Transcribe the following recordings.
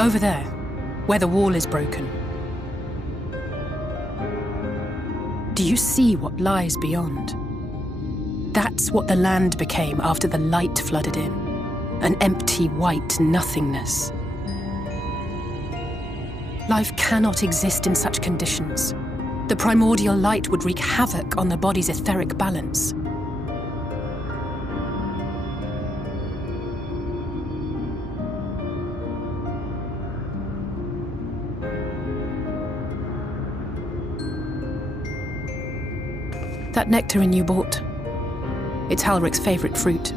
Over there, where the wall is broken. Do you see what lies beyond? That's what the land became after the light flooded in. An empty white nothingness. Life cannot exist in such conditions. The primordial light would wreak havoc on the body's etheric balance. That nectarine you bought, it's Halric's favorite fruit.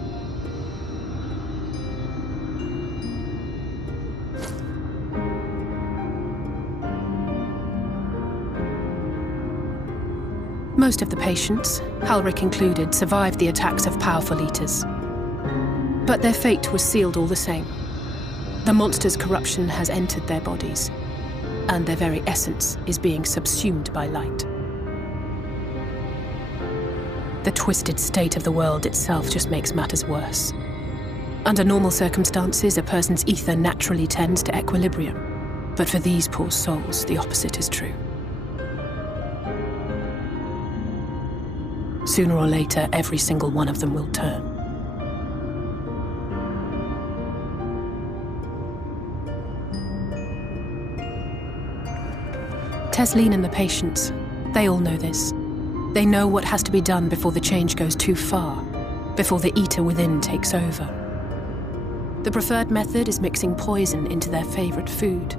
Most of the patients, Halric included, survived the attacks of powerful eaters. But their fate was sealed all the same. The monster's corruption has entered their bodies, and their very essence is being subsumed by light. The twisted state of the world itself just makes matters worse. Under normal circumstances, a person's ether naturally tends to equilibrium. But for these poor souls, the opposite is true. Sooner or later, every single one of them will turn. Tesleen and the patients, they all know this. They know what has to be done before the change goes too far, before the eater within takes over. The preferred method is mixing poison into their favorite food.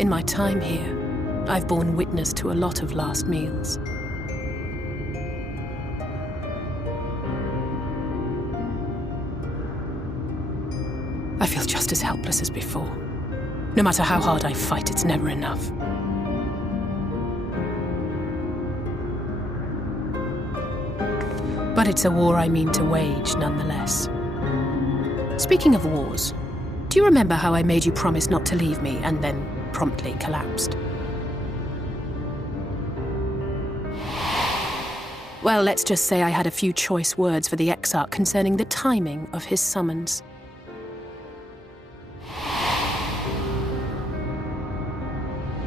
In my time here, I've borne witness to a lot of last meals. I feel just as helpless as before. No matter how hard I fight, it's never enough. But it's a war I mean to wage, nonetheless. Speaking of wars, do you remember how I made you promise not to leave me and then promptly collapsed? Well, let's just say I had a few choice words for the Exarch concerning the timing of his summons.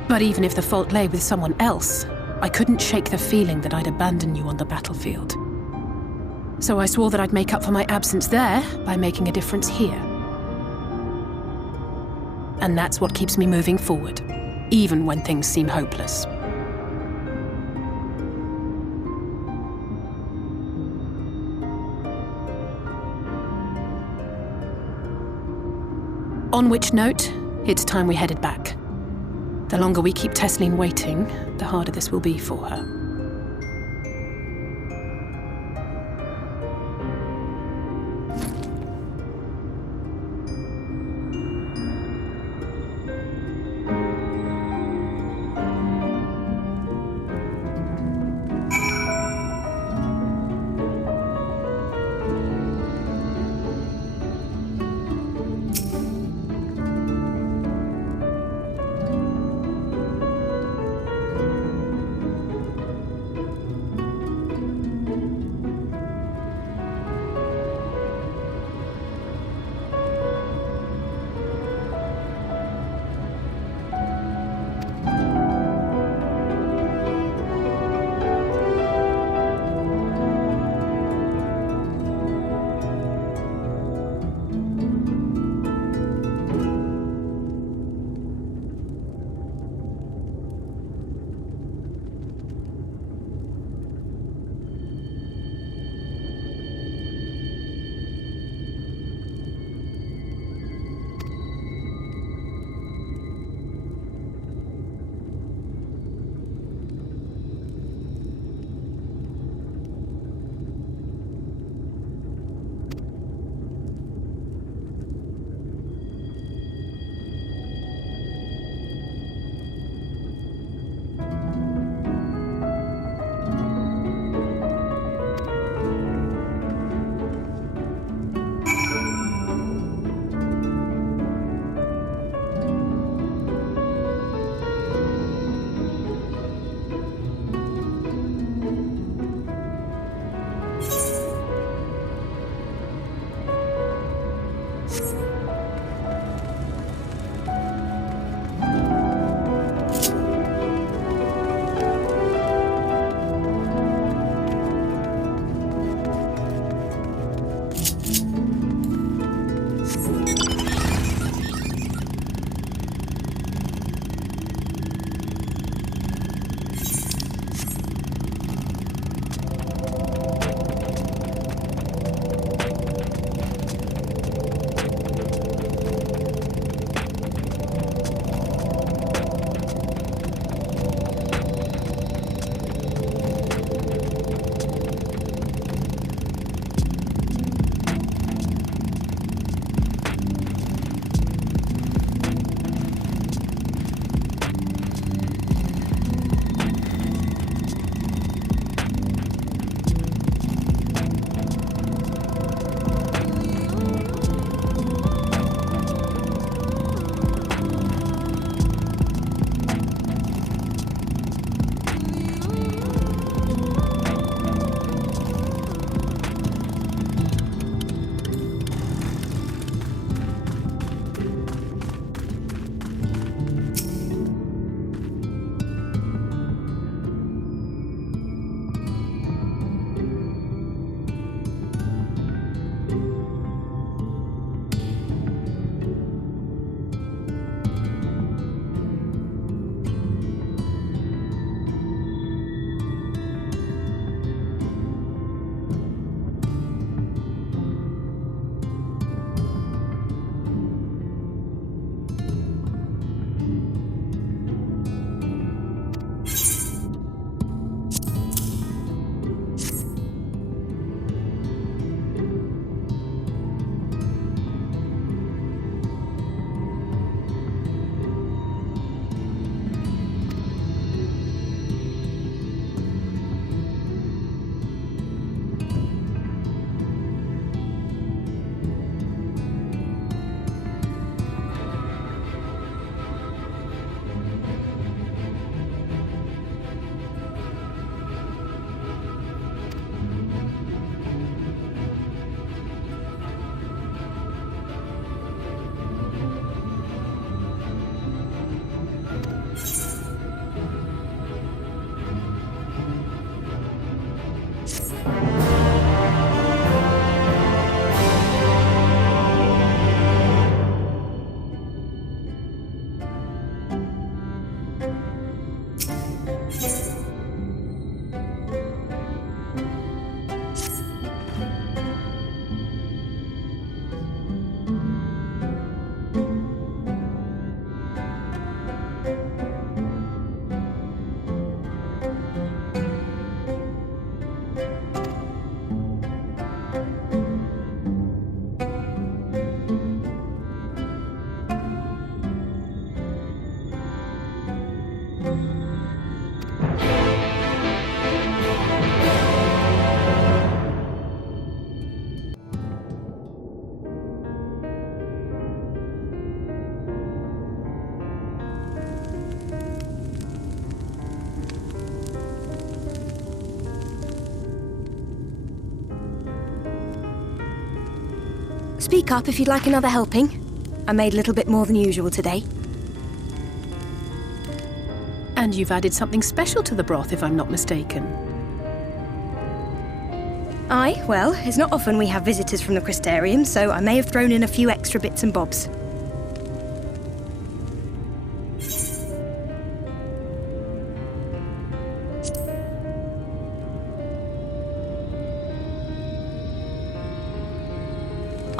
But even if the fault lay with someone else, I couldn't shake the feeling that I'd abandon you on the battlefield. So I swore that I'd make up for my absence there by making a difference here. And that's what keeps me moving forward, even when things seem hopeless. On which note, it's time we headed back. The longer we keep Tesleen waiting, the harder this will be for her. Speak up if you'd like another helping. I made a little bit more than usual today. And you've added something special to the broth, if I'm not mistaken. Aye, well, it's not often we have visitors from the Crystarium, so I may have thrown in a few extra bits and bobs.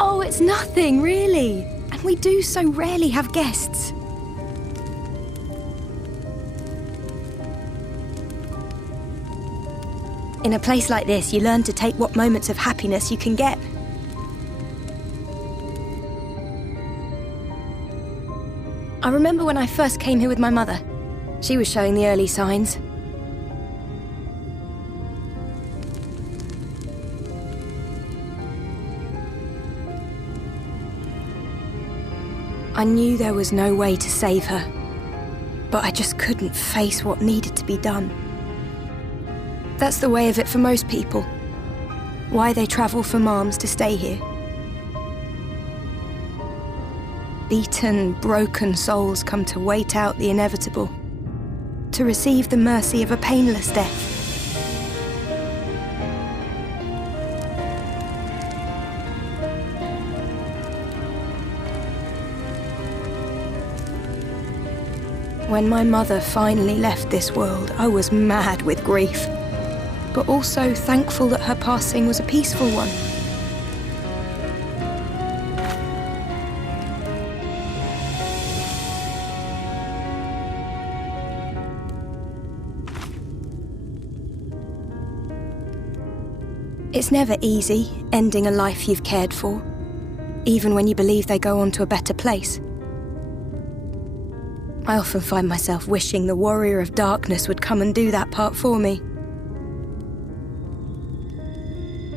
Oh, it's nothing, really. And we do so rarely have guests. In a place like this, you learn to take what moments of happiness you can get. I remember when I first came here with my mother. She was showing the early signs. I knew there was no way to save her, but I just couldn't face what needed to be done. That's the way of it for most people. Why they travel from arms to stay here. Beaten, broken souls come to wait out the inevitable, to receive the mercy of a painless death. When my mother finally left this world, I was mad with grief, but also thankful that her passing was a peaceful one. It's never easy, ending a life you've cared for, even when you believe they go on to a better place. I often find myself wishing the Warrior of Darkness would come and do that part for me.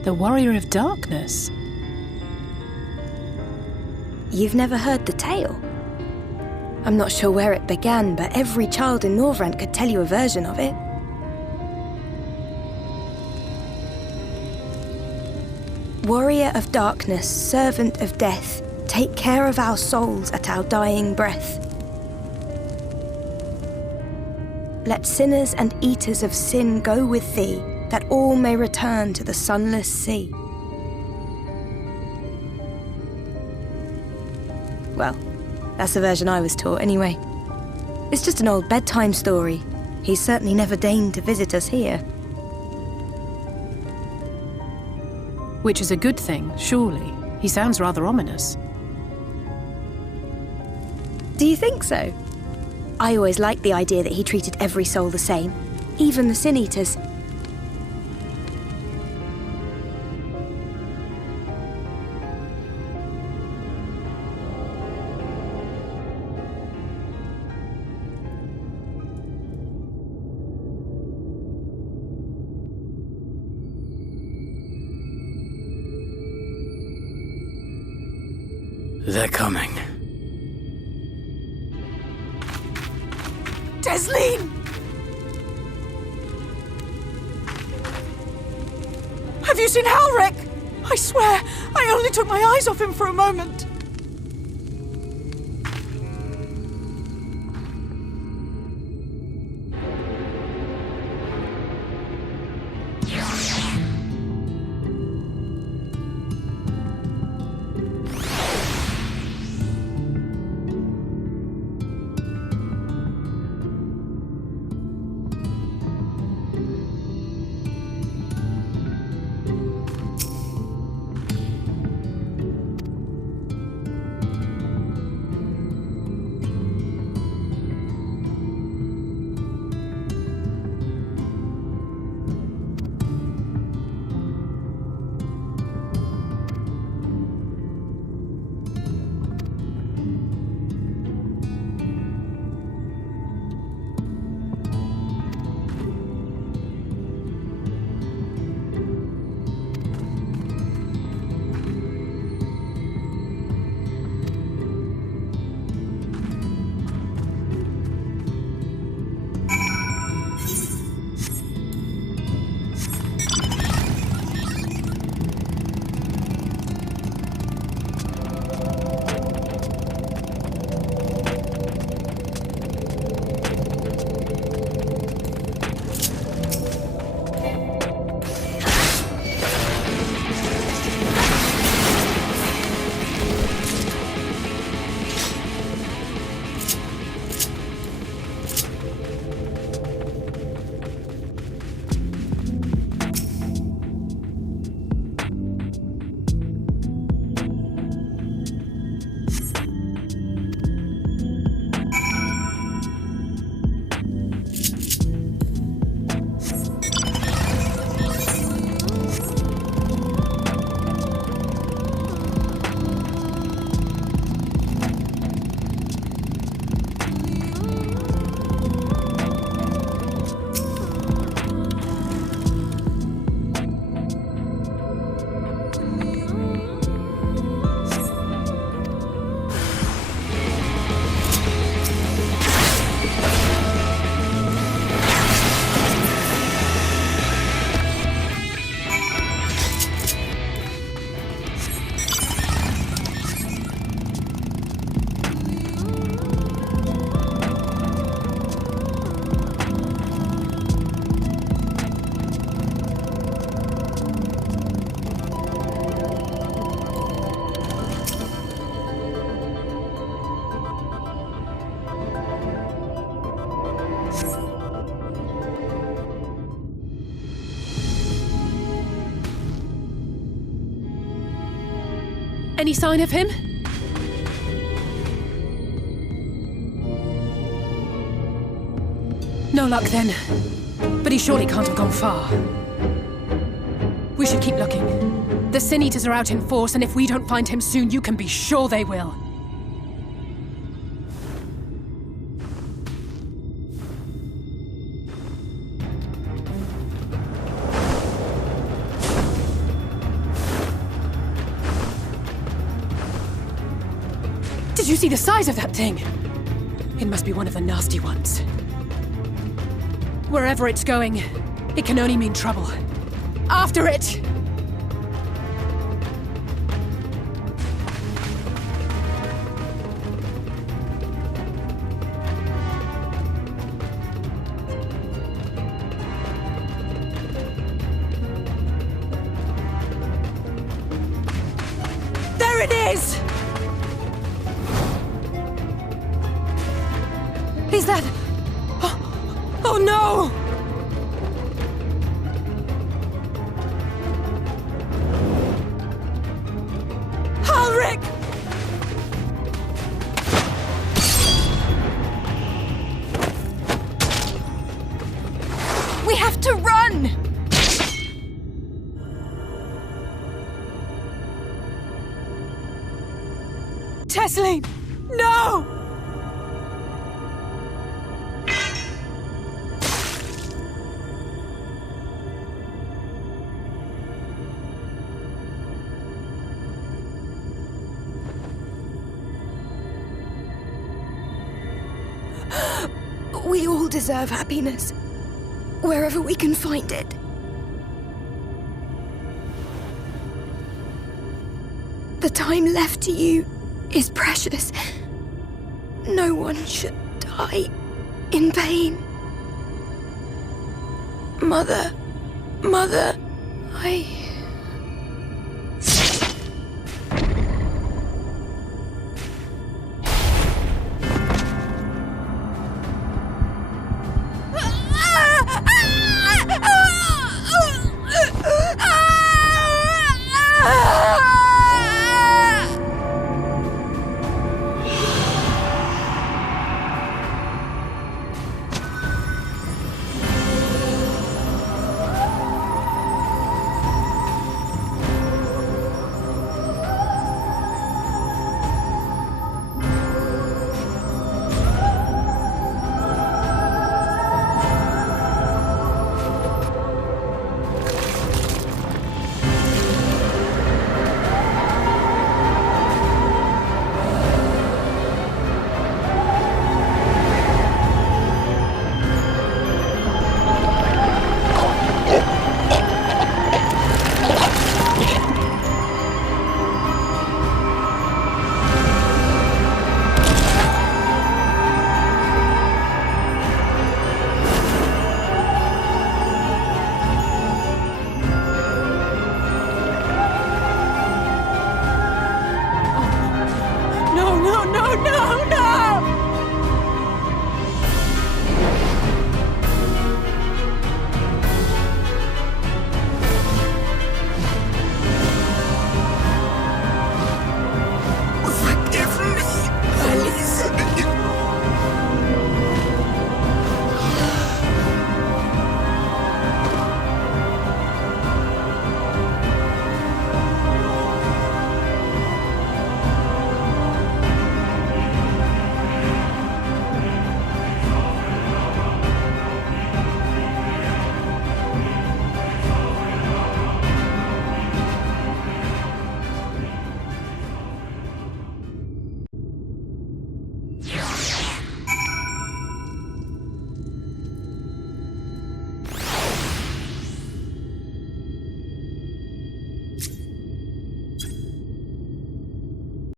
The Warrior of Darkness? You've never heard the tale? I'm not sure where it began, but every child in Norvrent could tell you a version of it. Warrior of Darkness, servant of death, take care of our souls at our dying breath. Let sinners and eaters of sin go with thee, that all may return to the sunless sea. Well, that's the version I was taught anyway. It's just an old bedtime story. He's certainly never deigned to visit us here. Which is a good thing, surely. He sounds rather ominous. Do you think so? I always liked the idea that he treated every soul the same, even the Sin Eaters. They're coming. Desleen! Have you seen Halric? I swear, I only took my eyes off him for a moment. Any sign of him? No luck then. But he surely can't have gone far. We should keep looking. The Sin Eaters are out in force, and if we don't find him soon, you can be sure they will. Did you see the size of that thing? It must be one of the nasty ones. Wherever it's going, it can only mean trouble. After it! There it is! Is that... Oh no! Halric! We have to run! Tesleen! No! We all deserve happiness, wherever we can find it. The time left to you is precious. No one should die in pain. Mother, I...